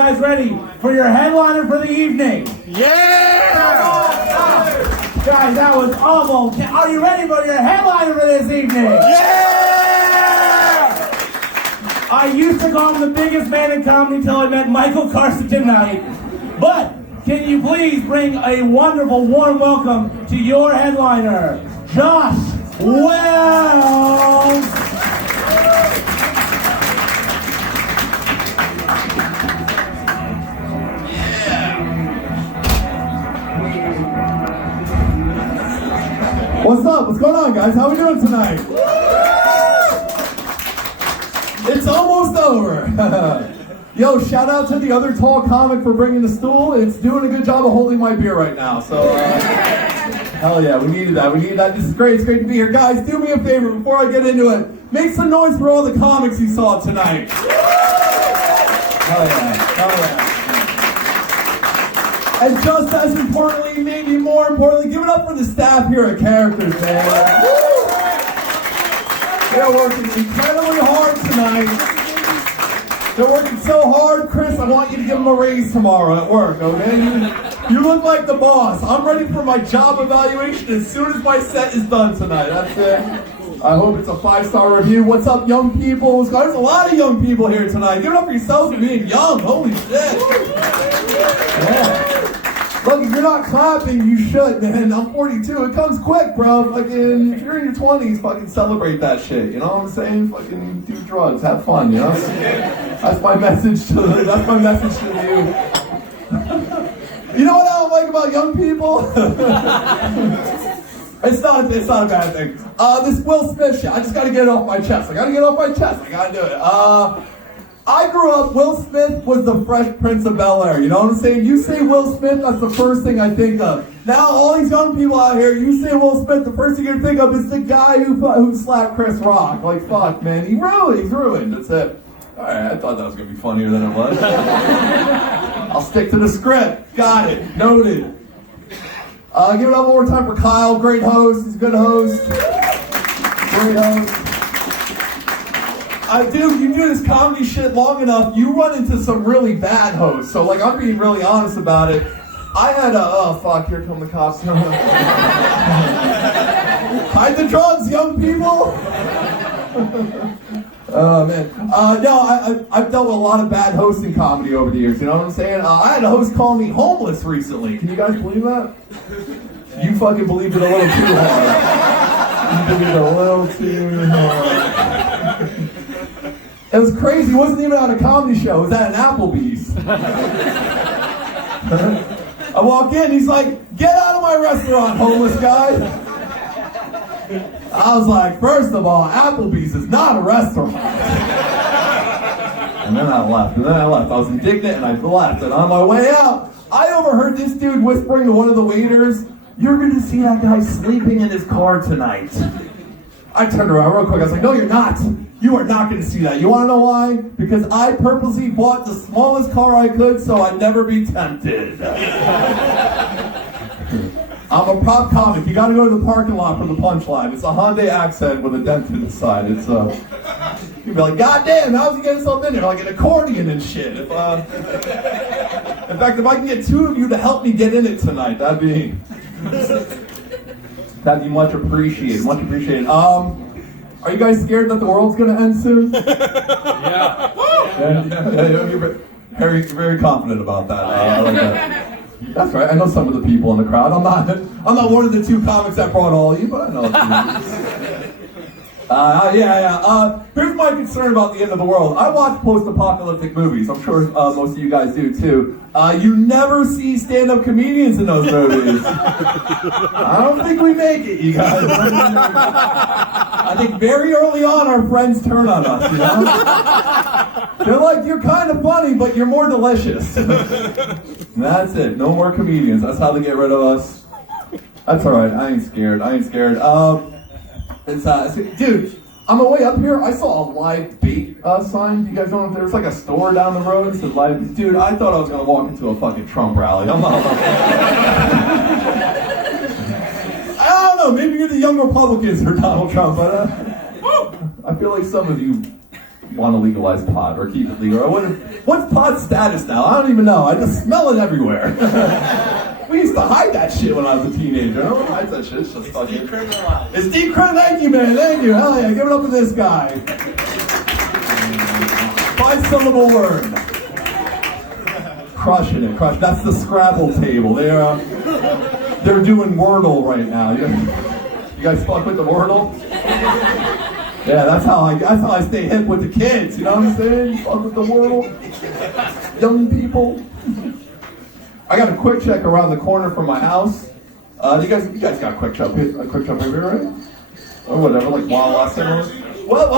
guys ready for your headliner for the evening? Yeah! Guys, that was almost. Are you ready for your headliner for this evening? Yeah! I used to call him the biggest man in comedy until I met Michael Carson tonight. But can you please bring a wonderful, warm welcome to your headliner, Josh Wells. What's up? What's going on, guys? How we doing tonight? It's almost over. Yo, shout out to the other tall comic for bringing the stool. It's doing a good job of holding my beer right now. So, hell yeah, we needed that. We needed that. This is great. It's great to be here. Guys, do me a favor before I get into it. Make some noise for all the comics you saw tonight. Hell yeah. Hell yeah. And just as importantly, maybe more importantly, give it up for the staff here at Characters, man. They're working incredibly hard tonight. They're working so hard, Chris, I want you to give them a raise tomorrow at work, okay? You look like the boss. I'm ready for my job evaluation as soon as my set is done tonight. That's it. I hope it's a 5-star review. What's up, young people? There's a lot of young people here tonight. Give it up for yourselves for being young. Holy shit. Yeah. Look, if you're not clapping, you should, man. I'm 42. It comes quick, bro. Fucking, if you're in your 20s, fucking celebrate that shit. You know what I'm saying? Fucking do drugs, have fun. You know. That's my message to you. You know what I don't like about young people? It's not a bad thing. This Will Smith shit. I just gotta get it off my chest. I gotta do it. I grew up, Will Smith was the Fresh Prince of Bel-Air, you know what I'm saying? You say Will Smith, that's the first thing I think of. Now, all these young people out here, you say Will Smith, the first thing you're gonna think of is the guy who slapped Chris Rock. Like, fuck, man, he's ruined, that's it. Alright, I thought that was gonna be funnier than it was. I'll stick to the script, got it, noted. Give it up one more time for Kyle, great host, he's a good host. Great host. Dude, you do this comedy shit long enough, you run into some really bad hosts. So, like, I'm being really honest about it. I had oh fuck, here come the cops. Hide the drugs, young people. Oh, man. I've dealt with a lot of bad hosts in comedy over the years, you know what I'm saying? I had a host call me homeless recently. Can you guys believe that? You fucking believed it a little too hard. You believed it a little too hard. It was crazy. It wasn't even at a comedy show. It was at an Applebee's. I walk in. He's like, "Get out of my restaurant, homeless guy." I was like, first of all, Applebee's is not a restaurant. And then I left. I was indignant and I left. And on my way out, I overheard this dude whispering to one of the waiters, "You're going to see that guy sleeping in his car tonight." I turned around real quick. I was like, "No, you're not. You are not going to see that." You want to know why? Because I purposely bought the smallest car I could so I'd never be tempted. I'm a prop comic. You got to go to the parking lot for the punchline. It's a Hyundai Accent with a dent in the side. It's you'd be like, "God damn, how's he getting something in there?" Like an accordion and shit. In fact, if I can get two of you to help me get in it tonight, that'd be much appreciated. Much appreciated. Are you guys scared that the world's gonna end soon? Yeah. You're very, very confident about that. I like that. That's right. I know some of the people in the crowd. I'm not one of the two comics that brought all of you, but I know a few. Here's my concern about the end of the world. I watch post-apocalyptic movies. I'm sure most of you guys do too. You never see stand-up comedians in those movies. I don't think we make it, you guys. I think very early on our friends turn on us, you know? They're like, "You're kind of funny, but you're more delicious." That's it. No more comedians. That's how they get rid of us. That's alright. I ain't scared. Dude, on my way up here, I saw a live bait sign. Do you guys know if there's like a store down the road? It said live. Dude, I thought I was gonna walk into a fucking Trump rally. I'm not. I don't know. Maybe you're the young Republicans or Donald Trump, but I feel like some of you want to legalize pot or keep it legal. What's pot's status now? I don't even know. I just smell it everywhere. We used to hide that shit when I was a teenager. I don't hide that shit. It's just fucking decriminalized. It's decriminalized. Thank you, man. Thank you. Hell yeah. Give it up to this guy. 5-syllable word. Crushing it. That's the Scrabble table. They're doing Wordle right now. You guys fuck with the Wordle? Yeah, that's how I stay hip with the kids. You know what I'm saying? You fuck with the Wordle. Young people. I got a quick check around the corner from my house. You guys got a quick check over here, right? Or whatever, like Wawa Center. What?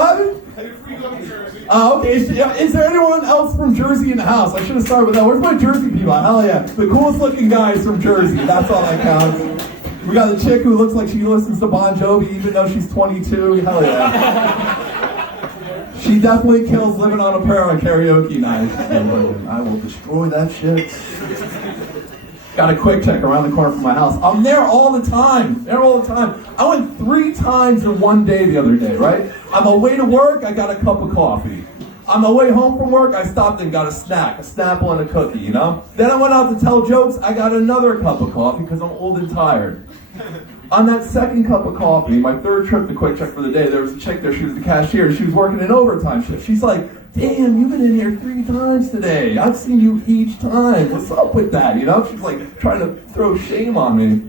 Okay. Is there anyone else from Jersey in the house? I should have started with that. Where's my Jersey people? Hell yeah. The coolest looking guys from Jersey. That's all that counts. We got a chick who looks like she listens to Bon Jovi even though she's 22. Hell yeah. She definitely kills living on a pair of karaoke nights. I will destroy that shit. Got a quick check around the corner from my house. I'm there all the time. I went 3 times in one day the other day, right? On my way to work, I got a cup of coffee. On my way home from work, I stopped and got a snack, a Snapple and a cookie, you know? Then I went out to tell jokes, I got another cup of coffee because I'm old and tired. On that second cup of coffee, my third trip to Quick Check for the day, there was a chick there, she was the cashier, she was working an overtime shift. She's like, damn, you've been in here 3 times today. I've seen you each time. What's up with that, you know? She's like trying to throw shame on me.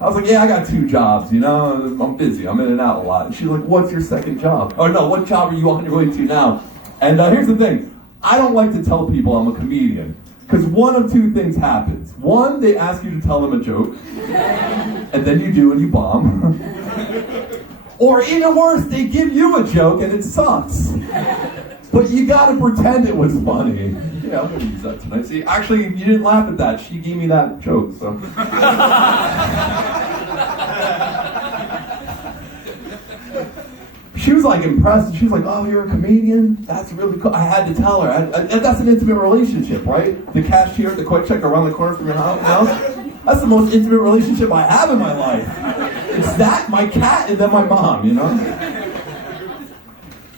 I was like, yeah, I got 2 jobs, you know? I'm busy, I'm in and out a lot. And she's like, what's your second job? Oh no, what job are you on your way to now? And here's the thing, I don't like to tell people I'm a comedian. Because one of 2 things happens. One, they ask you to tell them a joke, and then you do and you bomb. Or even worse, they give you a joke and it sucks. But you gotta pretend it was funny. Yeah, I'm gonna use that tonight. See, actually, you didn't laugh at that. She gave me that joke, so. She was like impressed. She was like, oh, you're a comedian? That's really cool. I had to tell her. That's an intimate relationship, right? The cashier at the Quick Check around the corner from your house. That's the most intimate relationship I have in my life. It's that, my cat, and then my mom, you know?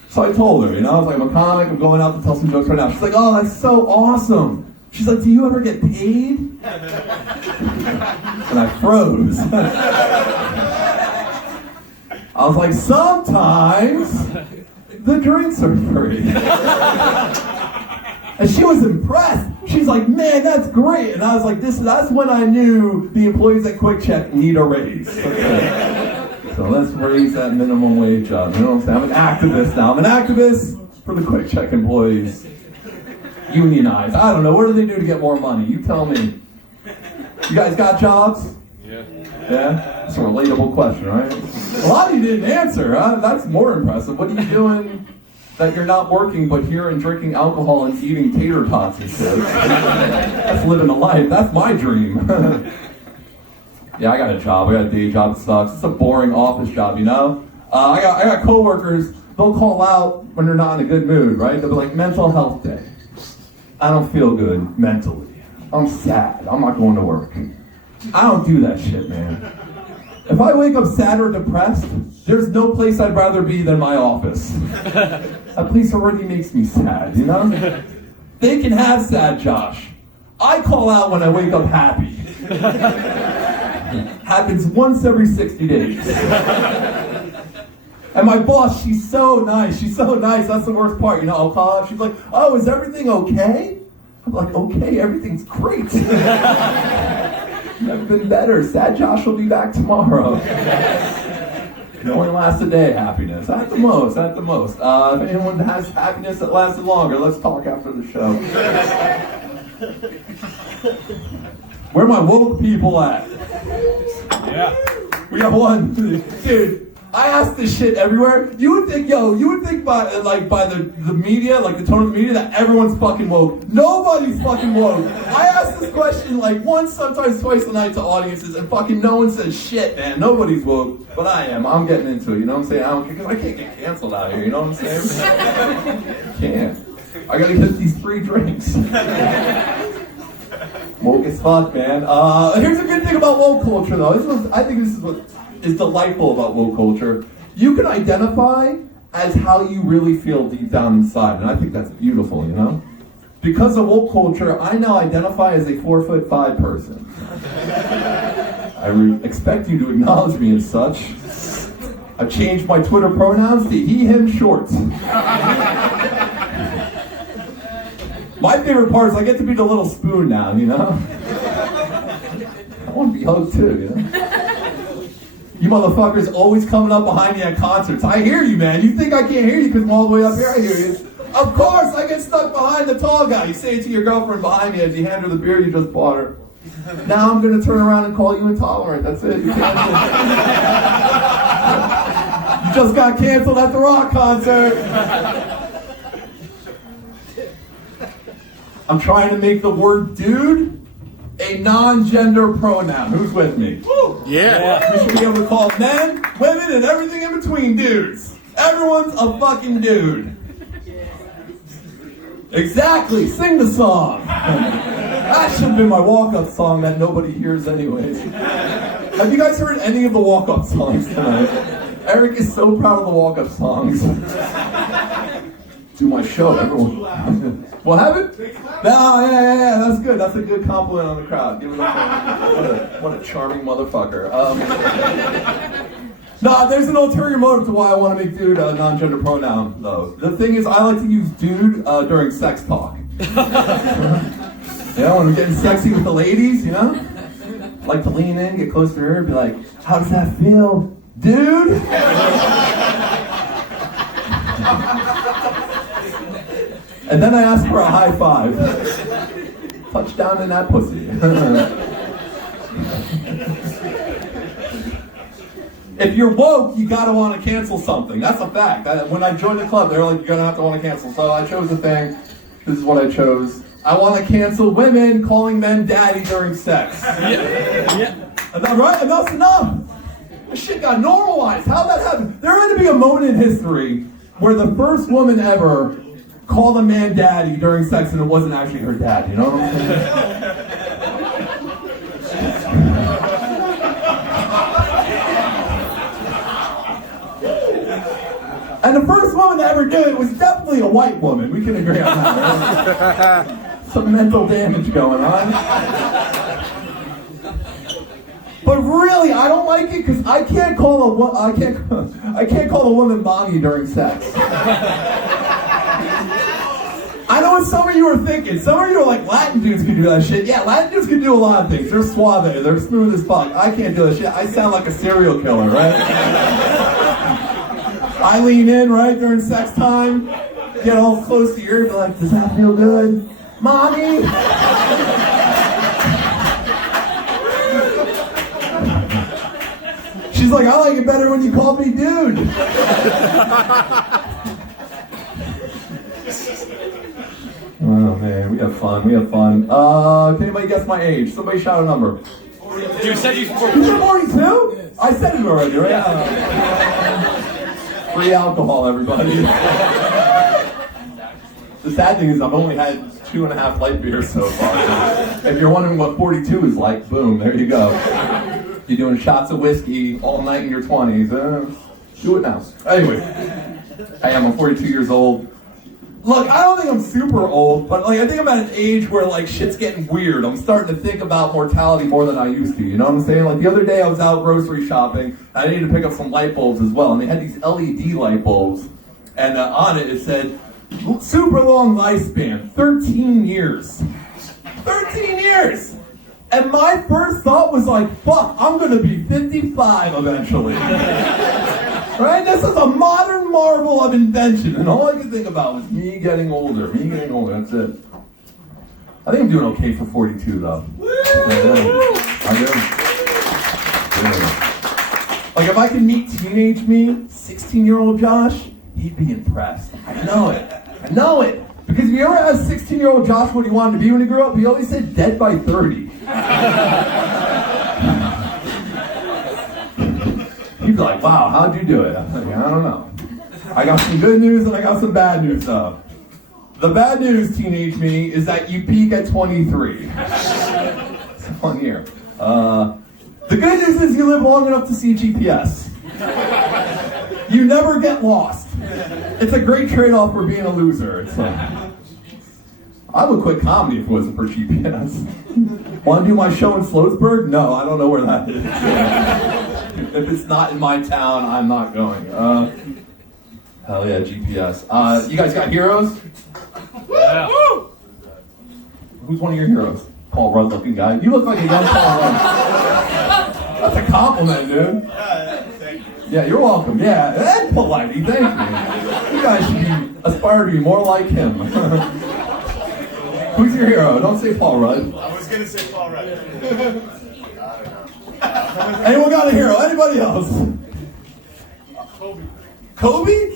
So I told her, you know, I was like, I'm a comic, I'm going out to tell some jokes right now. She's like, oh, that's so awesome. She's like, do you ever get paid? And I froze. I was like, sometimes the drinks are free. And she was impressed. She's like, man, that's great. And I was like, that's when I knew the employees at Quick Check need a raise. Okay. So let's raise that minimum wage up. You know what I'm saying? I'm an activist now. I'm an activist for the Quick Check employees. Unionize. I don't know. What do they do to get more money? You tell me. You guys got jobs? Yeah? It's a relatable question, right? A lot of you didn't answer, huh? That's more impressive. What are you doing that you're not working but here and drinking alcohol and eating tater tots and shit? That's living a life. That's my dream. Yeah, I got a job. I got a day job. It sucks. It's a boring office job, you know? I got coworkers, they'll call out when they're not in a good mood, right? They'll be like, mental health day. I don't feel good mentally. I'm sad. I'm not going to work. I don't do that shit, man. If I wake up sad or depressed, there's no place I'd rather be than my office. That place already makes me sad, you know? They can have sad Josh. I call out when I wake up happy. Happens once every 60 days. And my boss, she's so nice. That's the worst part, you know? I'll call out, she's like, oh, is everything okay? I'm like, okay, everything's great. Never been better. Sad Josh will be back tomorrow. It only lasts a day, happiness. At the most. If anyone has happiness that lasted longer, let's talk after the show. Where are my woke people at? Yeah. We got one. Dude, I ask this shit everywhere. You would think by the media, like the tone of the media, that everyone's fucking woke. Nobody's fucking woke. I ask this question like once, sometimes twice a night to audiences, and fucking no one says shit, man. Nobody's woke, but I am. I'm getting into it, you know what I'm saying? I don't care, because I can't get canceled out here, you know what I'm saying? Can't. I gotta get these 3 drinks. Woke as fuck, man. Here's a good thing about woke culture, though. I think this is what is delightful about woke culture. You can identify as how you really feel deep down inside. And I think that's beautiful, you know? Because of woke culture, I now identify as a 4'5" person. I expect you to acknowledge me as such. I've changed my Twitter pronouns to he, him, shorts. My favorite part is I get to be the little spoon now, you know? I want to be hugged too, you know? You motherfuckers always coming up behind me at concerts. I hear you, man. You think I can't hear you because I'm all the way up here? I hear you. Of course, I get stuck behind the tall guy. You say it to your girlfriend behind me as you hand her the beer you just bought her. Now I'm going to turn around and call you intolerant. That's it. You just got canceled at the rock concert. I'm trying to make the word dude a non-gender pronoun. Who's with me? Woo! Yeah. We should be able to call men, women, and everything in between dudes. Everyone's a fucking dude. Exactly. Sing the song. That should have been my walk-up song that nobody hears anyways. Have you guys heard any of the walk-up songs tonight? Eric is so proud of the walk-up songs. Do my show, everyone. What happened? No, yeah, that's good. That's a good compliment on the crowd. Give it up. What a charming motherfucker. No, there's an ulterior motive to why I want to make dude a non-gender pronoun, though. The thing is, I like to use dude during sex talk. You know, when we're getting sexy with the ladies, you know? I like to lean in, get close to her, and be like, how does that feel, dude? And then I ask for a high five. Touchdown in that pussy. If you're woke, you gotta want to cancel something. That's a fact. When I joined the club, they were like, you're gonna have to want to cancel. So I chose a thing. This is what I chose. I want to cancel women calling men daddy during sex. Yeah. Right? Enough's enough. This shit got normalized. How'd that happen? There had to be a moment in history where the first woman ever called a man daddy during sex and it wasn't actually her dad. You know what I'm saying? And the first woman to ever do it was definitely a white woman. We can agree on that, right? Some mental damage going on. But really, I don't like it because I can't call a woman mommy during sex. I know what some of you are thinking. Some of you are like, Latin dudes can do that shit. Yeah, Latin dudes can do a lot of things. They're suave. They're smooth as fuck. I can't do that shit. I sound like a serial killer, right? I lean in, right, during sex time, get all close to your ear, be like, does that feel good? Mommy? She's like, I like it better when you call me dude. Oh man, we have fun, can anybody guess my age? Somebody shout a number. You said you were You said 42? I said it already, right? Free alcohol, everybody. The sad thing is I've only had 2.5 light beers so far. If you're wondering what 42 is like, boom, there you go. You're doing shots of whiskey all night in your 20s. Do it now. Anyway, I'm 42 years old. Look, I don't think I'm super old, but like I think I'm at an age where like shit's getting weird. I'm starting to think about mortality more than I used to. You know what I'm saying? Like the other day I was out grocery shopping. I needed to pick up some light bulbs as well, and they had these LED light bulbs, and on it said super long lifespan, 13 years. 13 years. And my first thought was like, fuck, I'm gonna be 55 eventually. Right? This is a modern marvel of invention, and all I could think about was me getting older, that's it. I think I'm doing okay for 42 though. I do. Yeah. Like if I could meet teenage me, 16-year-old Josh, he'd be impressed. I know it. Because if you ever asked 16-year-old Josh what he wanted to be when he grew up, he always said dead by 30. He'd be like, wow, how'd you do it? I'm like, I don't know. I got some good news and I got some bad news though. The bad news, teenage me, is that you peak at 23. It's a fun year. The good news is you live long enough to see GPS. You never get lost. It's a great trade-off for being a loser. It's I would quit comedy if it wasn't for GPS. Want to do my show in Sloatsburg? No, I don't know where that is. If it's not in my town, I'm not going. Hell yeah, GPS. You guys got heroes? Yeah. Who's one of your heroes? Paul Rudd looking guy. You look like a young Paul Rudd. That's a compliment, dude. Yeah, you're welcome. Yeah, and polite. Thank you. You guys should aspire to be more like him. Who's your hero? Don't say Paul Rudd. I was gonna say Paul Rudd. Anyone got a hero? Anybody else? Kobe?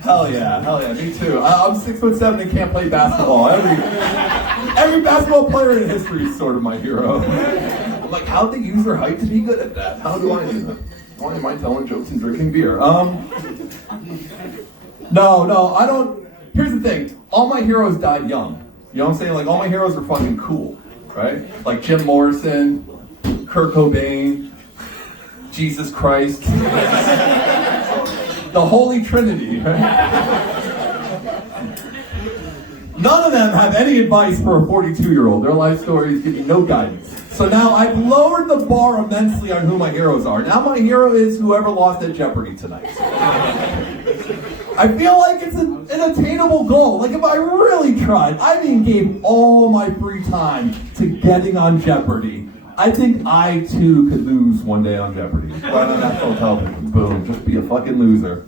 Hell yeah, me too. I'm 6'7" and can't play basketball. Every basketball player in history is sort of my hero. I'm like, how'd they use their height to be good at that? How do I do that? Why am I telling jokes and drinking beer? No, I don't. Here's the thing. All my heroes died young. You know what I'm saying? Like, all my heroes are fucking cool, right? Like Jim Morrison, Kurt Cobain, Jesus Christ. The Holy Trinity, right? None of them have any advice for a 42-year-old. Their life stories give you no guidance. So now I've lowered the bar immensely on who my heroes are. Now my hero is whoever lost at Jeopardy tonight. I feel like it's an attainable goal. Like if I really tried, I gave all my free time to getting on Jeopardy. I think I too could lose one day on Jeopardy. Right on national television. Boom, just be a fucking loser.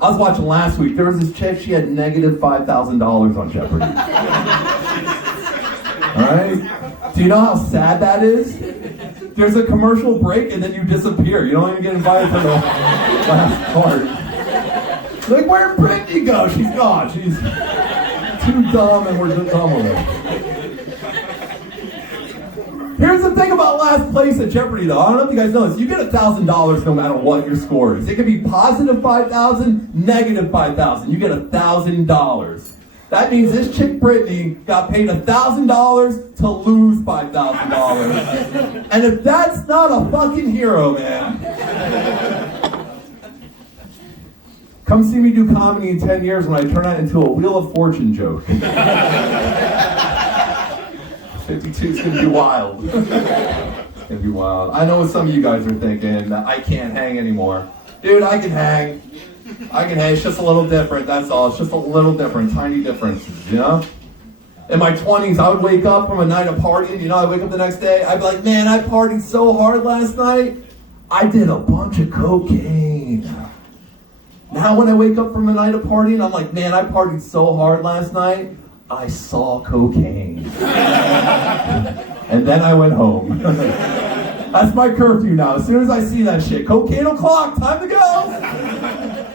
I was watching last week. There was this chick, she had negative $5,000 on Jeopardy. Alright? Do you know how sad that is? There's a commercial break and then you disappear. You don't even get invited to the last part. Like, where'd Brittany go? She's gone. She's too dumb and we're just done with her. Here's the thing about last place at Jeopardy, though. I don't know if you guys know this. You get $1,000 no matter what your score is. It could be positive 5,000, negative 5,000. You get $1,000. That means this chick Brittany got paid $1,000 to lose $5,000. And if that's not a fucking hero, man. Come see me do comedy in 10 years when I turn that into a Wheel of Fortune joke. 52 is going to be wild. It's going to be wild. I know what some of you guys are thinking. I can't hang anymore. Dude, I can hang. It's just a little different, that's all. It's just a little different, tiny differences, you know? In my 20s, I would wake up from a night of partying. You know, I'd wake up the next day. I'd be like, man, I partied so hard last night. I did a bunch of cocaine. Now when I wake up from a night of partying, I'm like, man, I partied so hard last night. I saw cocaine. And then I went home. That's my curfew now. As soon as I see that shit, cocaine o'clock, time to go.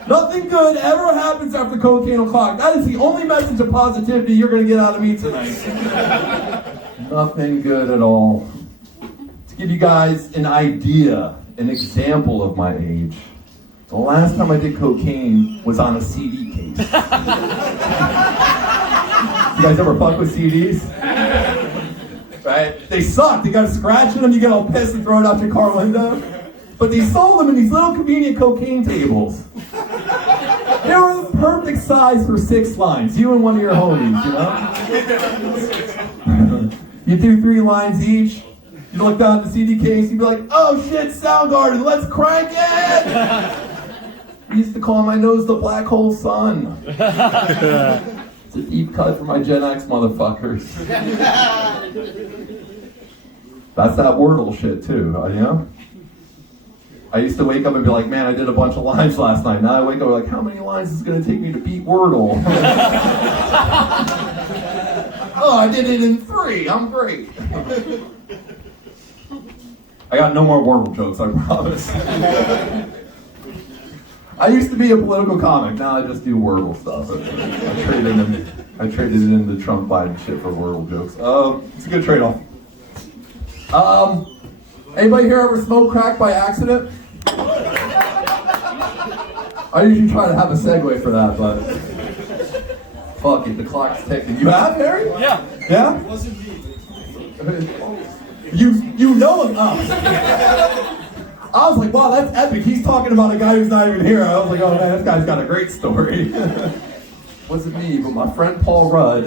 Nothing good ever happens after cocaine o'clock. That is the only message of positivity you're going to get out of me tonight. Nothing good at all. To give you guys an idea, an example of my age, the last time I did cocaine was on a CD case. You guys ever fuck with CDs? Right? They suck. They got a scratch in them. You get all pissed and throw it out your car window. But they sold them in these little convenient cocaine tables. They were the perfect size for 6 lines. You and one of your homies, you know? You do 3 lines each. You look down at the CD case. You'd be like, oh shit, Soundgarden, let's crank it! We used to call my nose the black hole sun. It's a deep cut for my Gen X motherfuckers. That's that Wordle shit too, you know? I used to wake up and be like, man, I did a bunch of lines last night. Now I wake up like, how many lines is it going to take me to beat Wordle? Oh, I did it in 3. I'm great. I got no more Wordle jokes, I promise. I used to be a political comic. Now I just do Wordle stuff. I traded in the Trump Biden shit for Wordle jokes. It's a good trade-off. Anybody here ever smoke crack by accident? I usually try to have a segue for that, but fuck it, the clock's ticking. You have, Harry? Yeah. Yeah? It wasn't me. You know enough. I was like, wow, that's epic. He's talking about a guy who's not even here. I was like, oh man, this guy's got a great story. Wasn't me, but my friend Paul Rudd.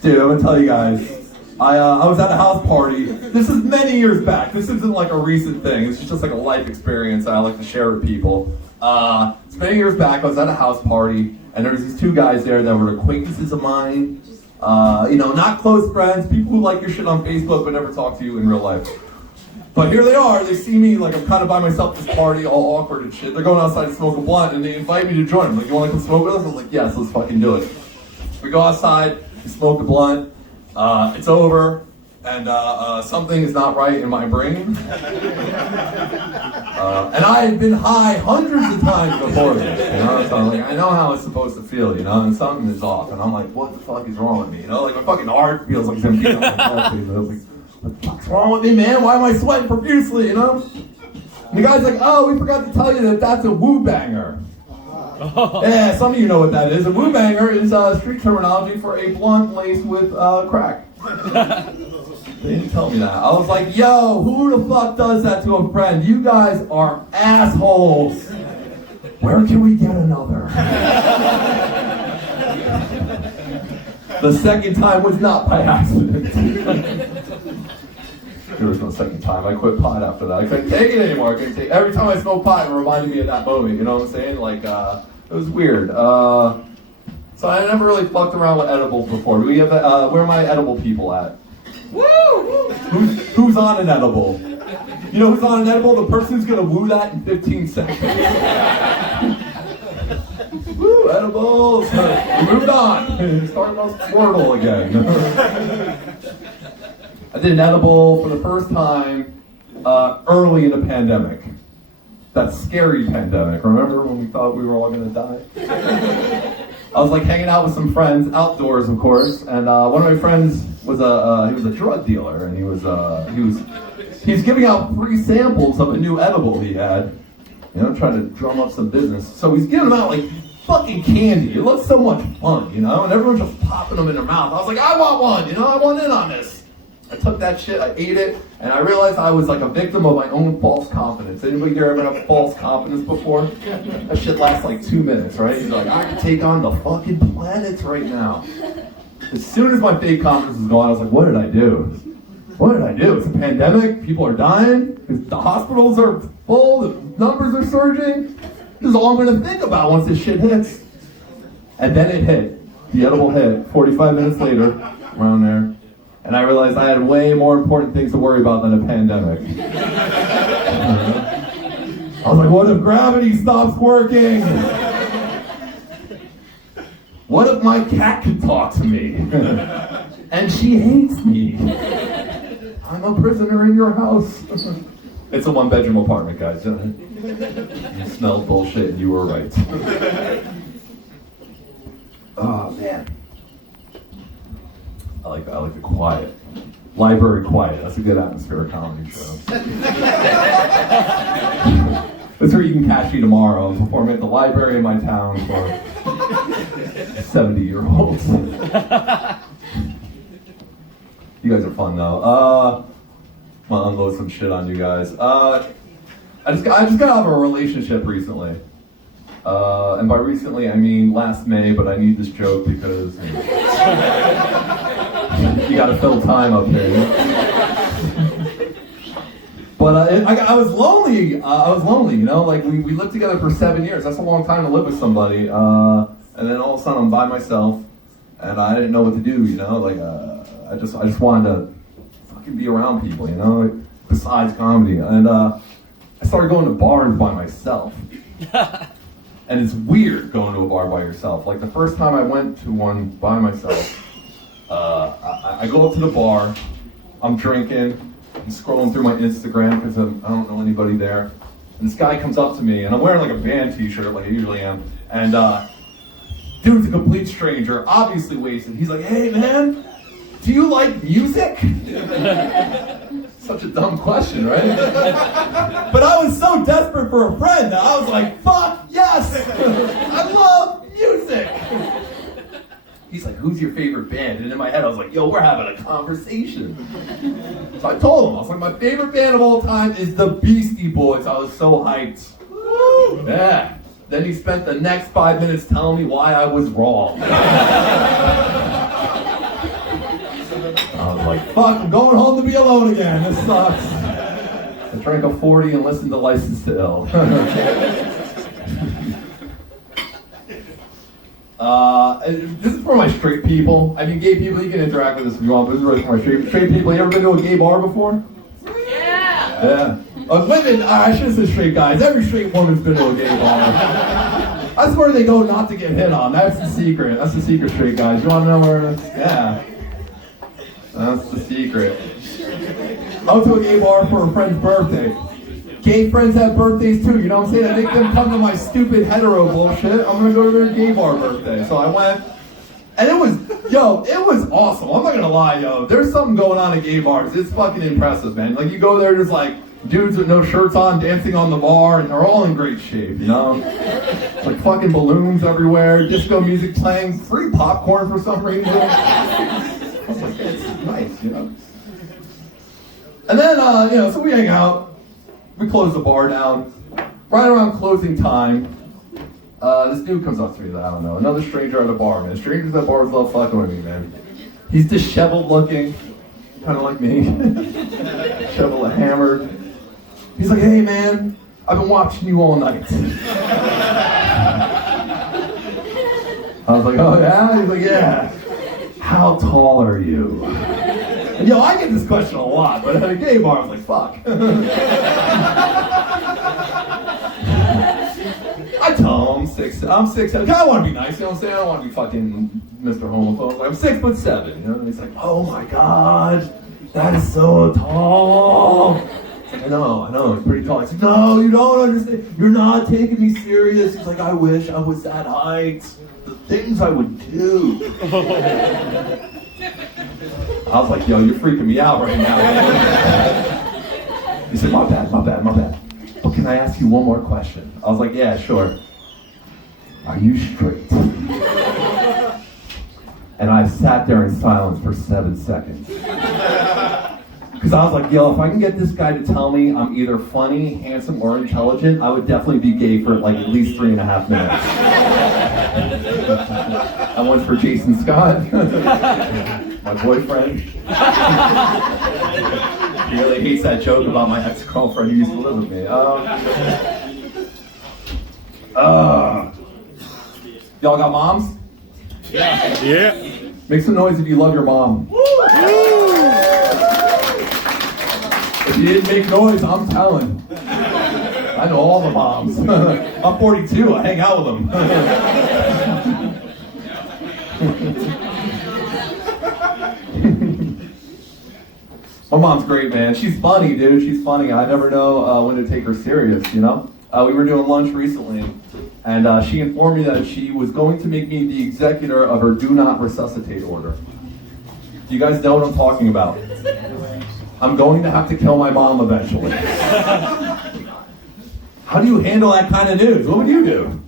Dude, I'm gonna tell you guys. I was at a house party. This is many years back. This isn't like a recent thing. It's just like a life experience that I like to share with people. It's many years back. I was at a house party, and there was these two guys there that were acquaintances of mine. Not close friends, people who like your shit on Facebook but never talk to you in real life. But here they are. They see me like I'm kind of by myself at this party, all awkward and shit. They're going outside to smoke a blunt, and they invite me to join them. Like, you want to come smoke with us? I was like, yes, let's fucking do it. We go outside, we smoke a blunt. It's over, and something is not right in my brain. And I had been high hundreds of times before this, so I'm like, I know how it's supposed to feel, and something is off, and I'm like, what the fuck is wrong with me, like my fucking heart feels like it's empty. I was like, what the fuck's wrong with me, man? Why am I sweating profusely, And the guy's like, oh, we forgot to tell you that that's a woo banger. Yeah, some of you know what that is. A woo banger is street terminology for a blunt laced with crack. They didn't tell me that. I was like, yo, who the fuck does that to a friend? You guys are assholes. Where can we get another? The second time was not by accident. There was no second time. I quit pot after that. I couldn't take it anymore. Every time I smoked pot, it reminded me of that moment. You know what I'm saying? Like, it was weird. So I never really fucked around with edibles before. Do we have where are my edible people at? Woo! Who's on an edible? You know who's on an edible? The person who's gonna woo that in 15 seconds. Woo, edibles! We moved on. Starting on Squirtle again. I did an edible for the first time early in the pandemic. That scary pandemic. Remember when we thought we were all gonna die? I was like hanging out with some friends outdoors, of course, and one of my friends was he was a drug dealer, and he was giving out free samples of a new edible he had, trying to drum up some business. So he's giving them out like fucking candy. It looks so much fun, and everyone's just popping them in their mouth. I was like, I want one, I want in on this. I took that shit, I ate it, and I realized I was like a victim of my own false confidence. Anybody here ever have false confidence before? That shit lasts like 2 minutes, right? You're like, I can take on the fucking planets right now. As soon as my fake confidence was gone, I was like, what did I do? What did I do? It's a pandemic, people are dying, the hospitals are full, the numbers are surging. This is all I'm gonna think about once this shit hits. And then it hit. The edible hit, 45 minutes later, around there. And I realized I had way more important things to worry about than a pandemic. I was like, what if gravity stops working? What if my cat could talk to me? And she hates me. I'm a prisoner in your house. It's a one-bedroom apartment, guys. You smelled bullshit and you were right. Oh, man. I like the quiet. Library quiet. That's a good atmospheric comedy show. That's where you can catch me tomorrow. I'm performing at the library in my town for 70-year-olds. You guys are fun though. I'm gonna unload some shit on you guys. I just got out of a relationship recently. And by recently I mean last May, but I need this joke because you gotta fill time up here. But I was lonely. Like we lived together for 7 years. That's a long time to live with somebody. And then all of a sudden I'm by myself, and I didn't know what to do. I just wanted to fucking be around people. Besides comedy, and I started going to bars by myself. And it's weird going to a bar by yourself. Like the first time I went to one by myself, I go up to the bar, I'm drinking, I'm scrolling through my Instagram because I don't know anybody there. And this guy comes up to me, and I'm wearing like a band t-shirt like I usually am. And dude's a complete stranger, obviously wasted. He's like, hey man, do you like music? Such a dumb question, right? But I was so desperate for a friend that I was like, fuck yes! I love music! He's like, who's your favorite band? And in my head, I was like, yo, we're having a conversation. So I told him, I was like, my favorite band of all time is the Beastie Boys. I was so hyped. Woo! Yeah. Then he spent the next 5 minutes telling me why I was wrong. I was like, fuck, I'm going home to be alone again. This sucks. I drank a 40 and listened to License to Ill. This is for my straight people. I mean, gay people, you can interact with this if you want, but this is really for my straight people. You ever been to a gay bar before? Yeah. Women, I should have said straight guys. Every straight woman's been to a gay bar. That's where they go not to get hit on. That's the secret. That's the secret, straight guys. You want to know where it is? Yeah. That's the secret. I went to a gay bar for a friend's birthday. Gay friends have birthdays too, you know what I'm saying? I make them come to my stupid hetero bullshit. I'm gonna go to their gay bar birthday. So I went, and it was awesome. I'm not gonna lie, yo. There's something going on at gay bars. It's fucking impressive, man. Like, you go there, there's like dudes with no shirts on dancing on the bar, and they're all in great shape, you know? Like fucking balloons everywhere, disco music playing, free popcorn for some reason. I was like, it's nice, you know? And then, so we hang out. We close the bar down. Right around closing time, this dude comes up to me that I don't know. Another stranger at a bar, man. Strangers at bars love fucking with me, man. He's disheveled looking, kind of like me. Disheveled and hammered. He's like, hey, man, I've been watching you all night. I was like, oh, yeah? He's like, yeah. How tall are you? And yo, I get this question a lot, but at a gay bar, I was like, fuck. I tell him I'm 6'7". I want to be nice, you know what I'm saying? I don't want to be fucking Mr. Homophobe. Like, I'm 6'7", you know? And he's like, oh my God, that is so tall. I know, it's pretty tall. He's like, no, you don't understand. You're not taking me serious. He's like, I wish I was that height. The things I would do. I was like, yo, you're freaking me out right now. He said, my bad. But can I ask you one more question? I was like, yeah, sure. Are you straight? And I sat there in silence for 7 seconds. Because I was like, yo, if I can get this guy to tell me I'm either funny, handsome, or intelligent, I would definitely be gay for like at least 3.5 minutes. I went for Jason Scott, my boyfriend. He really hates that joke about my ex-girlfriend who used to live with me. Y'all got moms? Yeah. Make some noise if you love your mom. If you didn't make noise, I'm telling. I know all the moms. I'm 42, I hang out with them. My mom's great, man. She's funny, dude. She's funny. I never know when to take her serious, you know? We were doing lunch recently, and she informed me that she was going to make me the executor of her do not resuscitate order. Do you guys know what I'm talking about? I'm going to have to kill my mom eventually. How do you handle that kind of news? What would you do?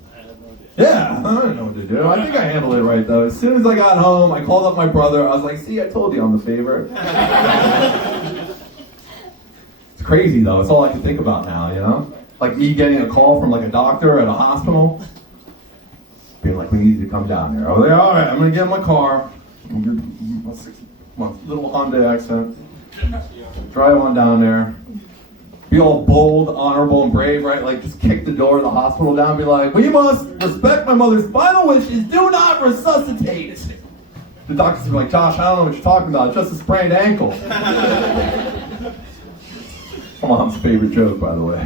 Yeah, I don't know what to do. I think I handled it right, though. As soon as I got home, I called up my brother. I was like, see, I told you I'm the favorite. It's crazy, though. It's all I can think about now, you know? Like me getting a call from like a doctor at a hospital, being like, we need you to come down here. I was like, all right, I'm going to get in my car. My little Honda accent. Drive on down there. Be all bold, honorable, and brave, right? Like, just kick the door of the hospital down and be like, we must respect my mother's final wishes. Do not resuscitate. The doctors are like, Josh, I don't know what you're talking about. It's just a sprained ankle. My mom's favorite joke, by the way.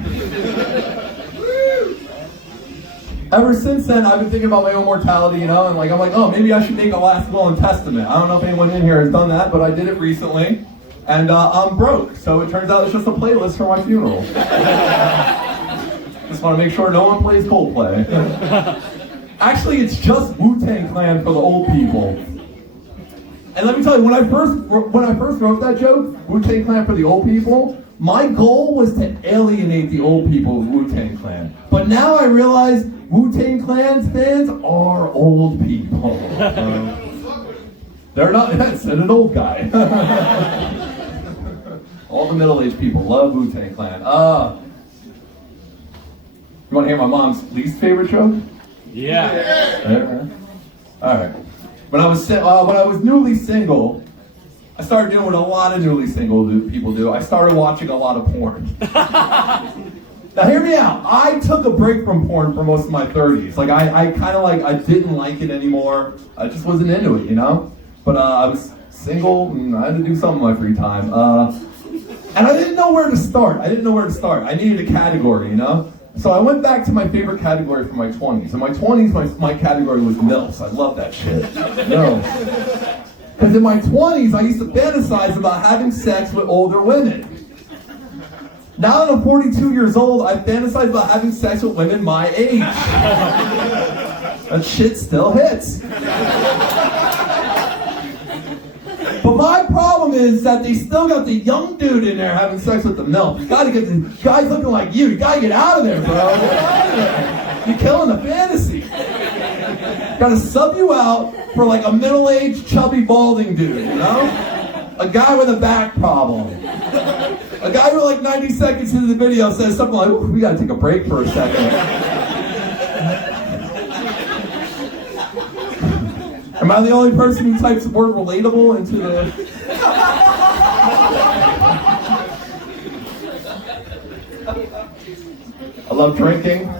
Ever since then, I've been thinking about my own mortality, you know? And like, I'm like, oh, maybe I should make a last will and testament. I don't know if anyone in here has done that, but I did it recently. And I'm broke, so it turns out it's just a playlist for my funeral. Just want to make sure no one plays Coldplay. Actually, it's just Wu-Tang Clan for the old people. And let me tell you, when I first wrote that joke, Wu-Tang Clan for the old people, my goal was to alienate the old people with Wu-Tang Clan. But now I realize Wu-Tang Clan's fans are old people. They're not, said an old guy. All the middle-aged people love Wu-Tang Clan. You want to hear my mom's least favorite joke? Yeah. All right. When I was newly single, I started doing what a lot of newly single people do. I started watching a lot of porn. Now hear me out. I took a break from porn for most of my 30s. Like I kind of like, I didn't like it anymore. I just wasn't into it, you know? But I was single and I had to do something in my free time. And I didn't know where to start. I needed a category, you know? So I went back to my favorite category from my 20s. In my 20s, my category was MILFs. I love that shit. MILFs. Because in my 20s, I used to fantasize about having sex with older women. Now that I'm 42 years old, I fantasize about having sex with women my age. That shit still hits. But my problem is that they still got the young dude in there having sex with the MILF. You gotta get the guys looking like you gotta get out of there, bro. You're killing the fantasy. Gotta sub you out for like a middle-aged, chubby, balding dude, you know? A guy with a back problem. A guy who like 90 seconds into the video says something like, we gotta take a break for a second. Am I the only person who types the word relatable into the... I love drinking.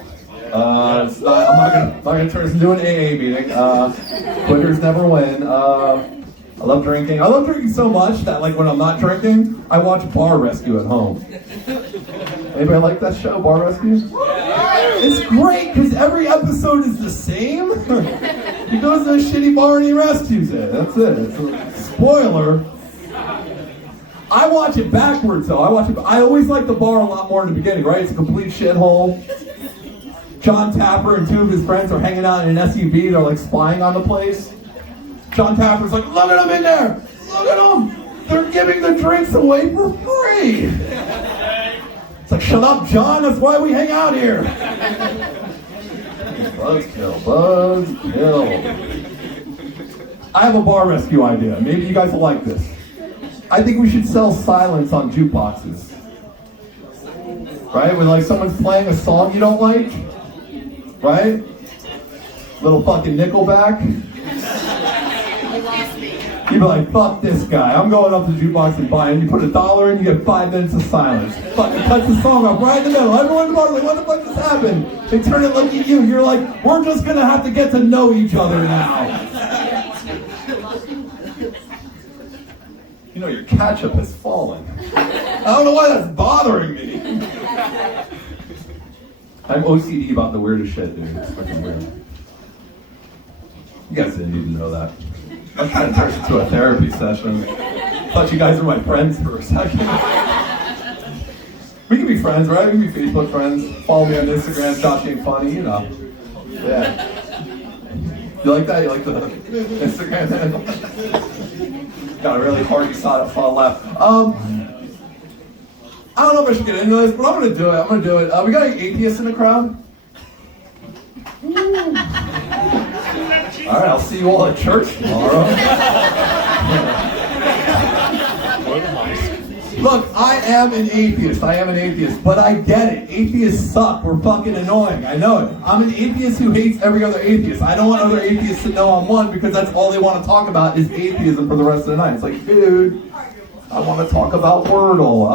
I'm not gonna turn this into an AA meeting. Quitters never win. I love drinking. I love drinking so much that like when I'm not drinking, I watch Bar Rescue at home. Anybody like that show, Bar Rescue? It's great because every episode is the same. He goes to a shitty bar and he rescues it. That's it. It's a spoiler. I watch it backwards though. I always like the bar a lot more in the beginning, right? It's a complete shithole. John Tapper and two of his friends are hanging out in an SUV. They're like spying on the place. John Tapper's like, look at them in there! Look at them! They're giving the drinks away for free! It's like, shut up, John, that's why we hang out here! Buzzkill. I have a bar rescue idea. Maybe you guys will like this. I think we should sell silence on jukeboxes. Right? When like someone's playing a song you don't like, right? Little fucking Nickelback. You'd be like, fuck this guy. I'm going up to the jukebox and buying. You put $1 in, you get 5 minutes of silence. Fucking cuts the song off right in the middle. Everyone in the bar is like, what the fuck just happened? They turn it look at you. You're like, we're just gonna have to get to know each other now. You know, your ketchup has fallen. I don't know why that's bothering me. I'm OCD about the weirdest shit, dude. It's fucking weird. You guys didn't even know that. I'm trying to turn it into a therapy session. Thought you guys were my friends for a second. We can be friends, right? We can be Facebook friends. Follow me on Instagram, Josh Ain't Funny, you know. Yeah. You like that? You like the Instagram? Got a really hearty solid laugh. I don't know if I should get into this, but I'm gonna do it. We got any atheists in the crowd? All right, I'll see you all at church tomorrow. Look, I am an atheist, but I get it. Atheists suck. We're fucking annoying. I know it. I'm an atheist who hates every other atheist. I don't want other atheists to know I'm one because that's all they want to talk about is atheism for the rest of the night. It's like, dude, I want to talk about Wordle.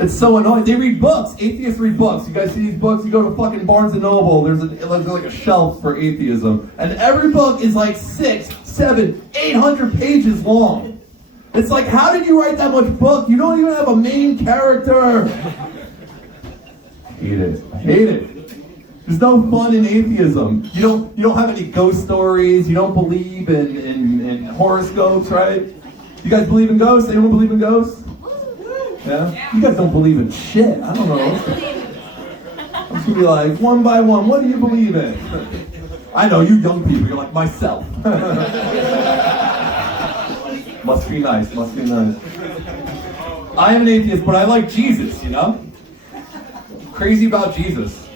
It's so annoying. They read books. Atheists read books. You guys see these books? You go to fucking Barnes & Noble. There's like a shelf for atheism. And every book is like 600, 700, 800 pages long. It's like, how did you write that much book? You don't even have a main character. I hate it. There's no fun in atheism. You don't have any ghost stories. You don't believe in horoscopes, right? You guys believe in ghosts? Anyone believe in ghosts? Yeah? You guys don't believe in shit. I don't know. I'm just gonna be like, one by one, what do you believe in? I know, you young people, you're like myself. Must be nice. I am an atheist, but I like Jesus, you know? Crazy about Jesus.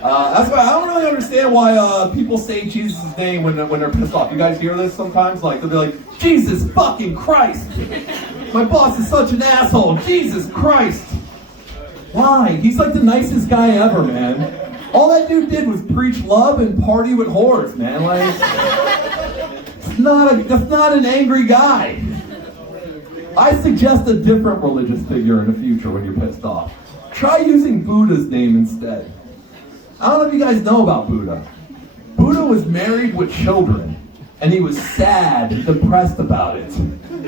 That's why I don't really understand why people say Jesus' name when they're pissed off. You guys hear this sometimes? Like, they'll be like, Jesus fucking Christ! My boss is such an asshole! Jesus Christ! Why? He's like the nicest guy ever, man. All that dude did was preach love and party with whores, man. Like, that's not an angry guy. I suggest a different religious figure in the future when you're pissed off. Try using Buddha's name instead. I don't know if you guys know about Buddha. Buddha was married with children, and he was sad and depressed about it.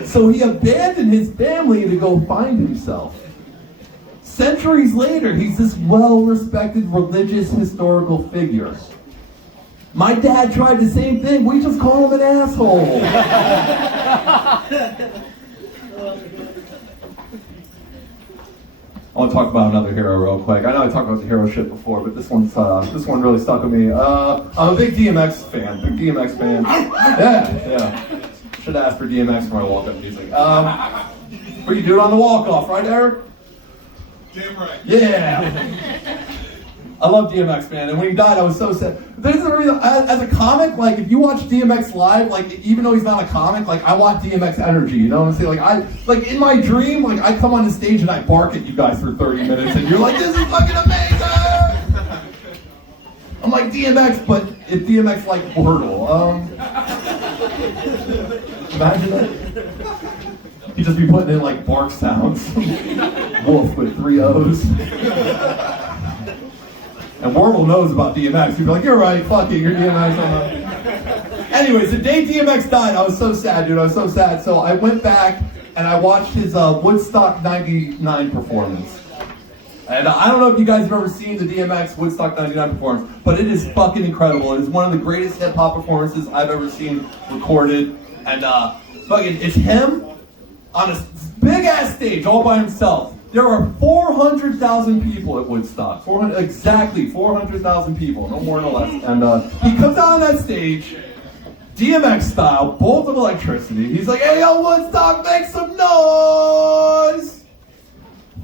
So he abandoned his family to go find himself. Centuries later, he's this well-respected religious historical figure. My dad tried the same thing. We just call him an asshole. I want to talk about another hero real quick. I know I talked about the hero shit before, but this one really stuck with me. I'm a big DMX fan. Yeah. Should have asked for DMX for my walk-up music. What you do on the walk-off, right, Eric? Damn right. Yeah. I love DMX, man, and when he died, I was so sad. There's a reason, as a comic, like, if you watch DMX live, like, even though he's not a comic, like, I want DMX energy, you know what I'm saying? Like, in my dream, like, I come on the stage and I bark at you guys for 30 minutes, and you're like, this is fucking amazing! I'm like, DMX, but if DMX, like, Wordle, imagine that. He'd just be putting in, like, bark sounds. Wolf with 3 O's. And Wordle knows about DMX. He'd be like, you're right, fuck it, you're DMX. Anyways, the day DMX died, I was so sad, dude. I was so sad. So I went back and I watched his Woodstock 99 performance. And I don't know if you guys have ever seen the DMX Woodstock 99 performance, but it is fucking incredible. It is one of the greatest hip-hop performances I've ever seen recorded. And it's him on a big-ass stage all by himself. There are 400,000 people at Woodstock. 400,000 people, no more, no less. And he comes out on that stage, DMX style, bolt of electricity. He's like, hey, yo, Woodstock, make some noise!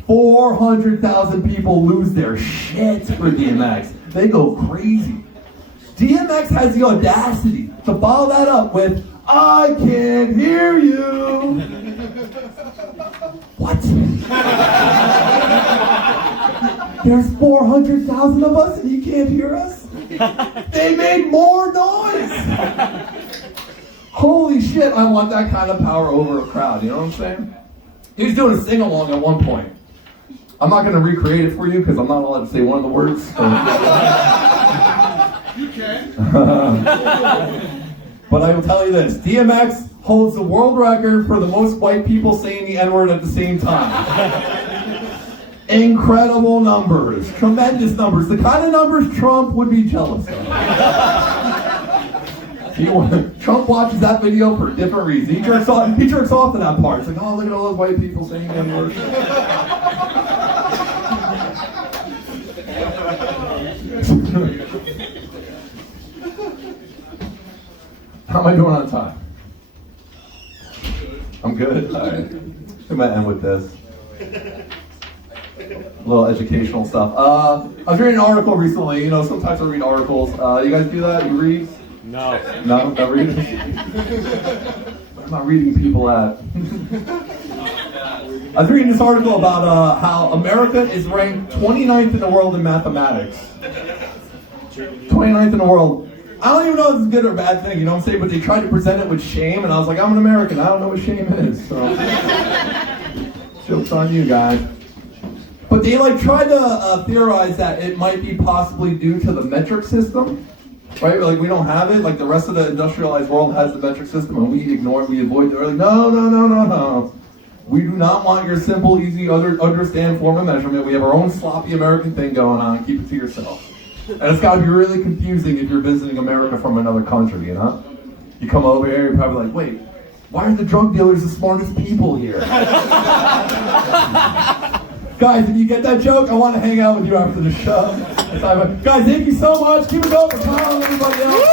400,000 people lose their shit for DMX. They go crazy. DMX has the audacity to follow that up with, I can't hear you. What? There's 400,000 of us and you can't hear us? They made more noise! Holy shit, I want that kind of power over a crowd, you know what I'm saying? He was doing a sing-along at one point. I'm not going to recreate it for you because I'm not allowed to say one of the words. So. You can. But I will tell you this, DMX holds the world record for the most white people saying the N-word at the same time. Incredible numbers, tremendous numbers, the kind of numbers Trump would be jealous of. Trump watches that video for a different reason. He jerks off to that part. It's like, oh, look at all those white people saying the N-word. How am I doing on time? I'm good? All right. I'm going to end with this. A little educational stuff. I was reading an article recently. You know, sometimes I read articles. You guys do that? You read? No. No? Not reading? Where am I reading people at? I was reading this article about how America is ranked 29th in the world in mathematics. 29th in the world. I don't even know if it's a good or a bad thing, you know what I'm saying? But they tried to present it with shame, and I was like, I'm an American. I don't know what shame is. So, joke's on you guys. But they tried to theorize that it might be possibly due to the metric system, right? Like, we don't have it. Like, the rest of the industrialized world has the metric system, and we ignore it, we avoid it. They're like, no. We do not want your simple, easy, understand form of measurement. We have our own sloppy American thing going on. Keep it to yourself. And it's got to be really confusing if you're visiting America from another country, you know? You come over here, you're probably like, wait, why are the drug dealers the smartest people here? Guys, if you get that joke, I want to hang out with you after the show. Guys, thank you so much. Keep it going for Kyle and everybody else.